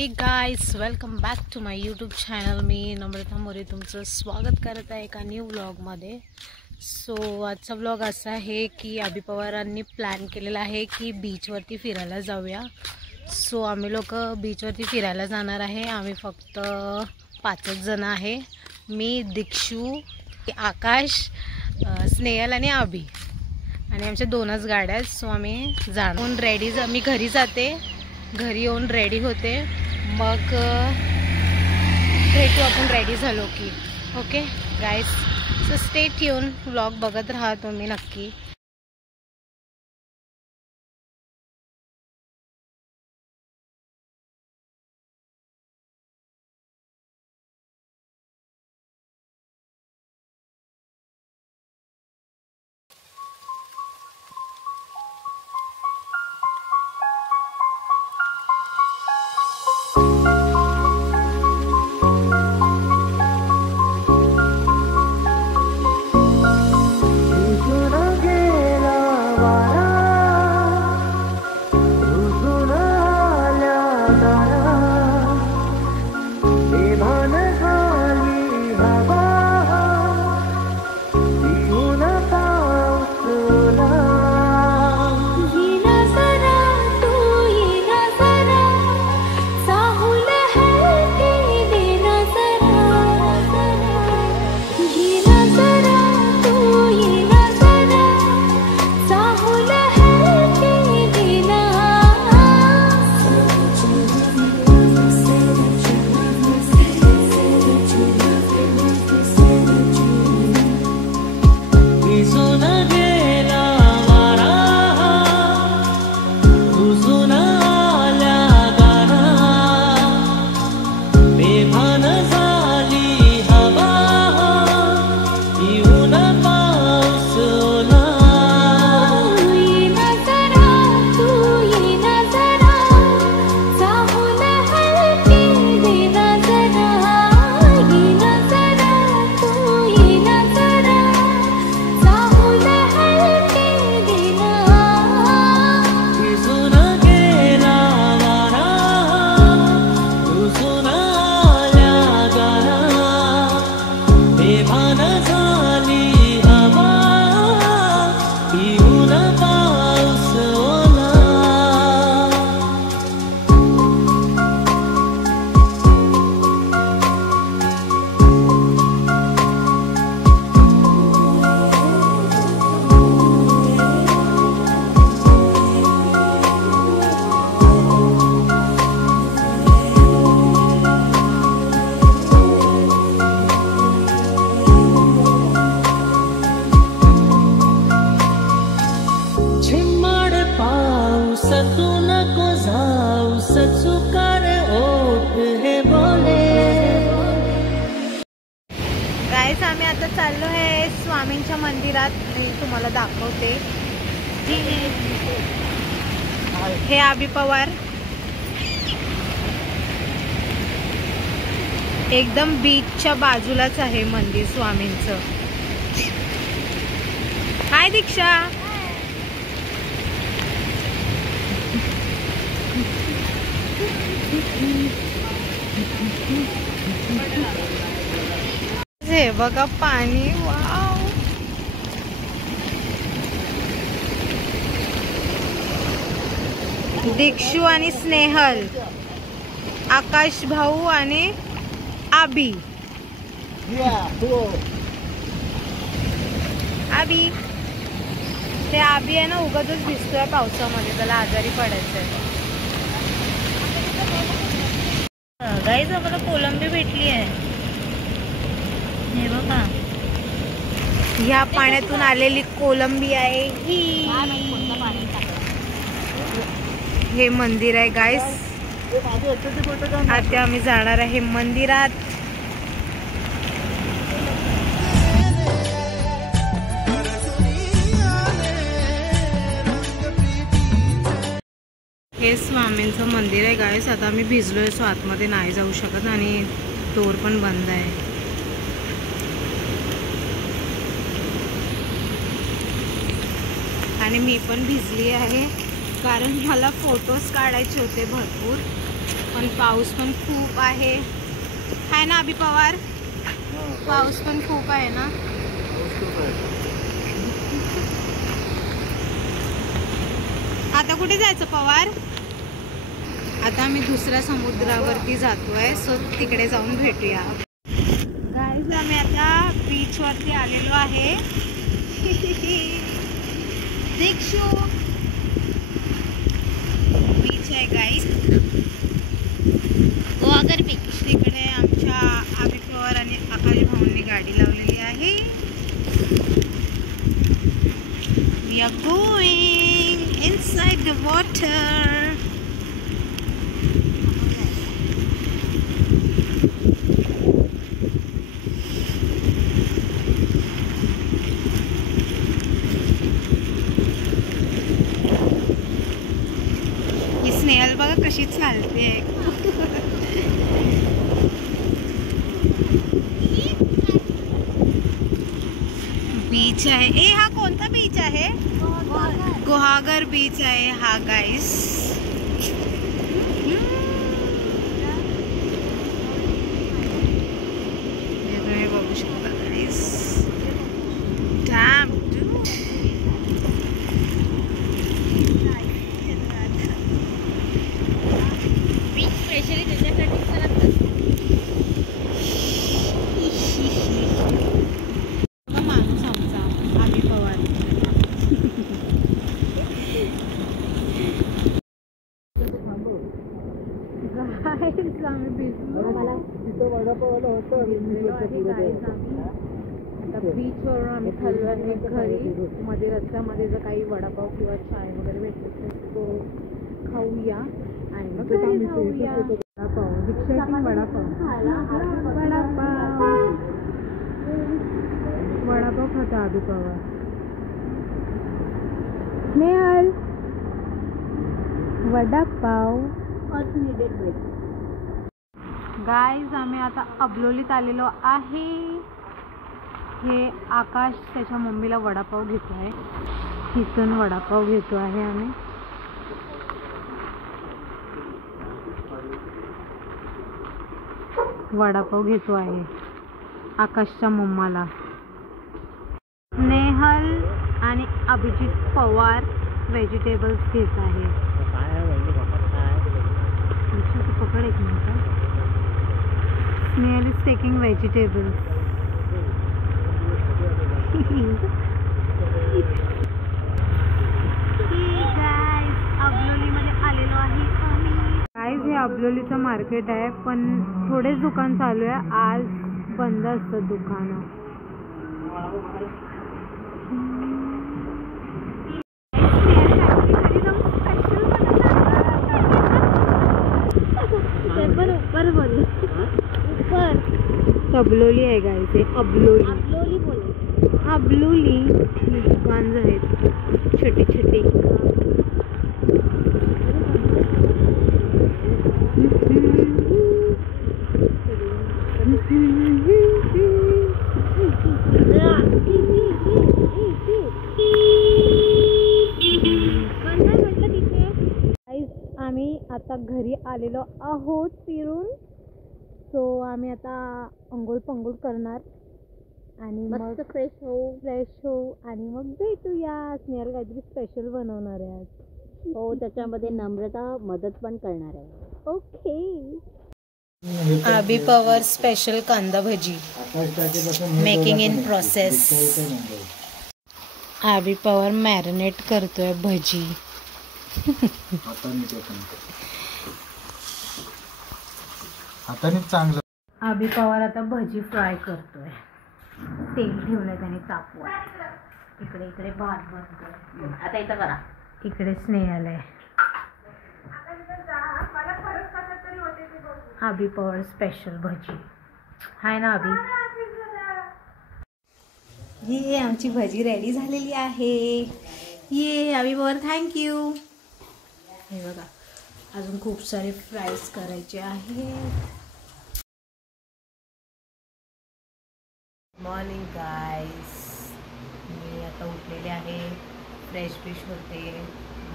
हे guys, welcome back to my YouTube channel. मी नम्रता मोरे तुमचं स्वागत करत आहे एका न्यू व्लॉगमध्ये. सो आजचा व्लॉग असा आहे की अभि पवारांनी प्लॅन केलेला आहे की बीचवरती फिरायला जाऊया. सो आम्ही लोक बीचवरती फिरायला जाणार आहे. आम्ही फक्त 5 जण आहे. मी, दीक्षू, आकाश, स्नेहल आणि अभि, आणि आमच्या 2च गाड्या आहेत. सो आम्ही जाऊन रेडी, मी घरी जाते, घरी येऊन रेडी होते, मग भेटू आपण रेडी झालो की. ओके गाईस, सो स्टे ट्यून, व्लॉग बघत राहा तुम्ही नक्की. गाईस, आम्ही आता चाललो आहे स्वामींच्या मंदिरात. मी तुम्हाला दाखवते. हे अभि पवार, एकदम बीचच्या बाजूलाच आहे मंदिर स्वामींचं. हाय दीक्षा. हे बघा पाणी, वाव. दीक्षू आणि स्नेहल, आकाश भाऊ आणि अभि. अभि, ते अभि आहे ना, उगाचच भिजतोय पावसामध्ये, त्याला आजारी पडायचंय. गाईज, आम्हाला कोलंबी भेटली आहे. हे बघा, ह्या पाण्यातून आलेली कोलंबी आहे ही. हे मंदिर आहे गाईस. आता आम्ही जाणार आहे मंदिरात. हे स्वामींचं मंदिर आहे गाईस. आता आम्ही भिजलोय, सो आतमध्ये नाही जाऊ शकत आणि डोर पण बंद आहे. आणि मी पण भिजली आहे, कारण मला फोटोज काढायचे होते भरपूर, पण पाऊस पण खूप आहे ना अभि पवार? पाऊस पण खूप आहे ना. आता कुठे जायचं पवार? आता आम्ही दुसऱ्या समुद्रावरती जातोय, सो तिकडे जाऊन भेटूया. गाईज आम्ही आता बीच वरती आलेलो आहे. देखो बीच आहे गाईज, गोवागर बीच. तिकडे आमच्या अभि पवार आणि आकाश भाऊंनी गाडी लावलेली आहे. We are going inside the water. ही स्नेहल बघा कशी चालते. बीच आहे. ए हा कोणता बीच आहे? गोहागर बीच आहे हा गाईस. तुम्ही बघू शकता गाईस. डॅम बीच स्पेशली त्याच्यासाठी माणूस आमचा अभि पवार. आम्ही भिजलो. आता बीचवरून आम्ही खाल्लो आहे घरी. मध्ये रस्त्यामध्ये जर काही वडापाव किंवा चाय वगैरे भेटले तो खाऊया आणि मग घरी खाऊया. वडापाव खाता अभि पवार. स्नेहल वडापाव. गाईज आम्ही आता अबलोलीत आलेलो आहे. हे आकाश त्याच्या मम्मीला वडापाव घेतो आहे. तिथून वडापाव घेतो आहे आम्ही. वडापाव घेतो आहे आकाशच्या मम्माला. स्नेहल आणि अभिजित पवार व्हेजिटेबल्स घेत आहे. पकड एक minute. Snehal is taking vegetables. अबलोलीमध्ये आलेलो आहे आम्ही. गाईज हे अबलोलीचं मार्केट आहे, पण थोडेच दुकान चालू आहे. आज बंद असतात दुकानं. अबलोली आहे गाईज हे. अबलोली बोल. अबलोली दुकान आहेत छोटे छोटे. आम्ही आता घरी आलेलो आहोत फिरून. सो आम्ही आता अंघोळ पंघोळ करणार आणि मग फ्रेश होऊ आणि मग भेटूया. स्नेहल काहीतरी स्पेशल बनवणार आहे आज. हो, त्याच्यामध्ये नम्रता मदत पण करणार आहे. Okay. Abhi Pawar special kanda bhaji making in process. Abhi Pawar marinate करतोय भजी. चांगलं. अभि पवार आता भजी फ्राय करतोय. तेल ठेवलंय त्याने तापवर. इकडे इकडे भात बनतोय. आता इथं करा. इकडे स्नेहल आहे. अभि पवार स्पेशल भजी हाय ना अभि. ये आमची भजी रेडी झालेली आहे. ये अभि पवार थँक्यू. हे बघा अजून खूप सारे फ्राईज करायचे आहेत. Morning guys. मी आता उठलेले आहे. फ्रेश होते.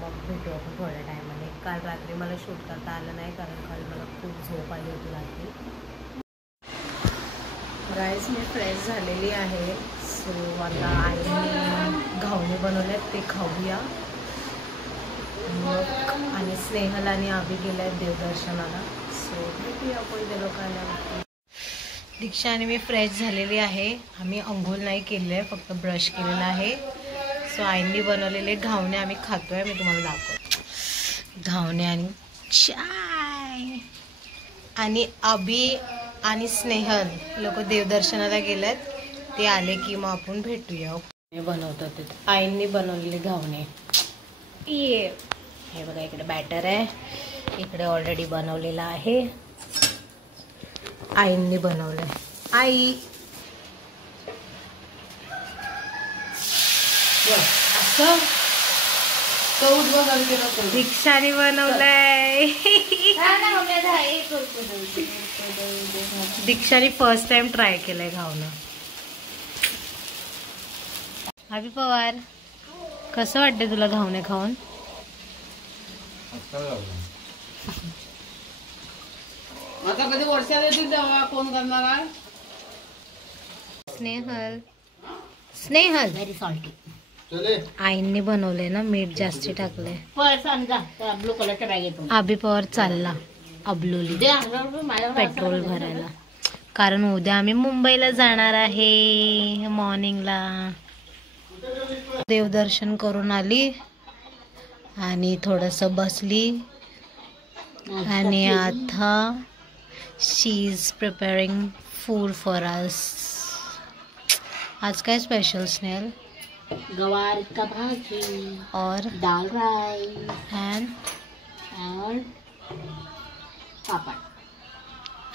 मग भेटू आपण थोड्या टायमाने. काल रात्री मला शूट करता आलं नाही कारण काल मला खूप झोप आली होती रात्री. राईस मी फ्रेश झालेली आहे. सो आता आईने घावणे बनवलेत ते खाऊया. मग आणि स्नेहल आणि आभी गेले आहेत देवदर्शनाला. सो भेटूया आपण ते लोकांना. दीक्षा आणि मी फ्रेश झालेली आहे. आम्ही अंघोळ नाही केले आहे, फक्त ब्रश केलेला आहे. सो आईंनी बनवलेले घावणे आम्ही खातोय. मी तुम्हाला दाखवतो. घावणे आणि चाय. आणि अभि आणि स्नेहल लोक देवदर्शनाला गेलेत. ते आले की मग आपण भेटूया. बनवतात ते आईंनी बनवलेले घावणे. ये हे बघा, इकडे बॅटर आहे, इकडे ऑलरेडी बनवलेला आहे. आईंनी बनवलंय. आई असं दीक्षाने बनवलंय. दीक्षाने फर्स्ट टाइम ट्राय केलंय घावणं. अभि पवार, कसं वाटते तुला घावणे खाऊन? आता कधी वर्षाला येतील तेव्हा फोन करणार आहे. Snehal Snehal very salty. आईंनी बनवले ना, मीठ जास्ती टाकले. ब्लू कलरच्या बॅगेत अभि पवार चालला अबलोली पेट्रोल भरायला, कारण उद्या आम्ही मुंबईला जाणार आहे मॉर्निंगला. देवदर्शन करून आली आणि थोडंसं बसली आणि आता she is preparing food for us. आज काय स्पेशल स्नेहल? गवार का भाजी और dal rice and papad.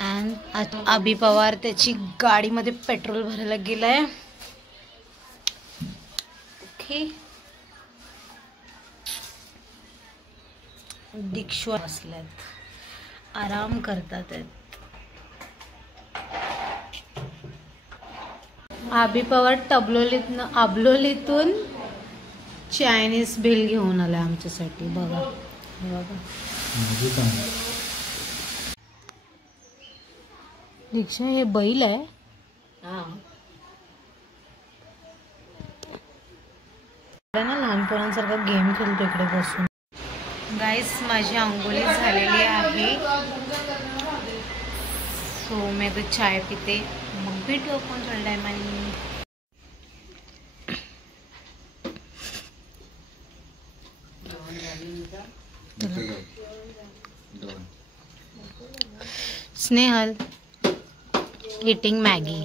And Abhi Pawar त्याची गाडीमध्ये पेट्रोल भरायला गेलाय. ओके, दीक्षा बसल्यात, आराम करतात. अभि पवार अबलोलीतून चायनीज भेल घेऊन आलाय आमच्यासाठी. बघा हे बघा. दीक्षा हे बैल आहे. ना लहानपणासारखा गेम खेळतो इकडे बसून. गाईस, माझी अंघोळी झालेली आहे. सो मी आता चाय पिते, मग भेटू आपण थोड्या टायमाने. Snehal eating Maggi.